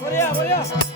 બોલ્યા બોલ્યા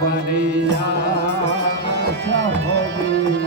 বারে বারে